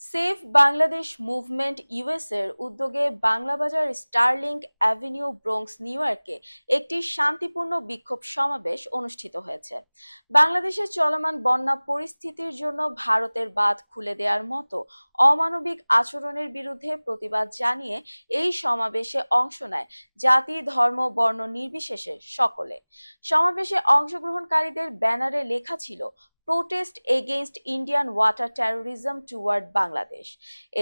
Safe Bangladesh movement US এর উদ্যোগে Bangla Bazar Starling avenue Bronx New ইয়র্কে একটি শান্তিপূর্ণ বিক্ষোভ সমাবেশ অনুষ্ঠিত হয়েছে। বাংলাদেশে চলমান বন্যা পরিস্থিতির জন্য ভারতের বাঁধ খুলে দেওয়ার মতো অমানবিক আচরণের বিরুদ্ধে প্রতিবাদ জানিয়ে এই সমাবেশে অংশ নেয় জাতি, ধর্ম, বর্ণ নির্বিশেষে সকলে। সমাবেশে অংশগ্রহণকারীদের ব্যানারে লেখা ছিল protest against Indian water terrorism toward Bangladesh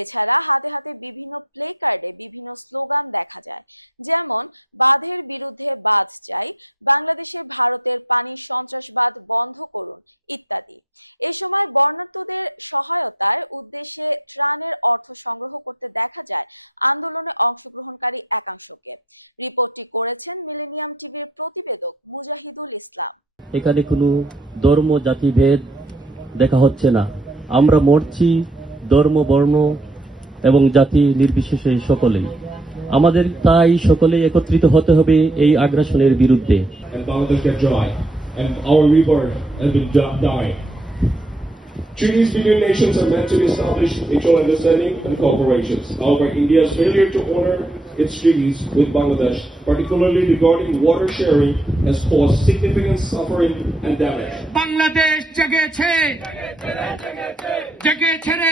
এছাড়া হাতে হাতে বিভিন্ন প্লে কার্ডে বিভিন্ন স্লোগান দেখা যায়। যেমন, বাঁধের বিরুদ্ধে বাঁধ চাই, বাংলাদেশে ভারতের পানি সন্ত্রাসবাদ বন্ধ করুন, ইত্যাদি। এ সময় বর্ণাঢ্যদের সহায়তার উদ্দেশ্যে ত্রাণের অর্থ সংগ্রহ করতে দেখা যায় আন্দোলনে অংশগ্রহণকারী একাংশকে। রিপোর্টটি করেছেন মিলেনিয়াম টিভির প্রতিবেদক মুজাহিদুল ইসলাম। এখানে কোনো ধর্ম জাতিভেদ দেখা হচ্ছে না। আমরা মরছি ধর্ম, বর্ণ এবং জাতি নির্বিশেষে সকলেই। আমাদের তাই সকলেই একত্রিত হতে হবে এই আগ্রাসনের বিরুদ্ধে। mutual understanding and cooperation. However, India's failure to honor its treaties with Bangladesh, particularly regarding water sharing, has caused significant suffering and damage. Bangladesh jage chhe, jage chhe,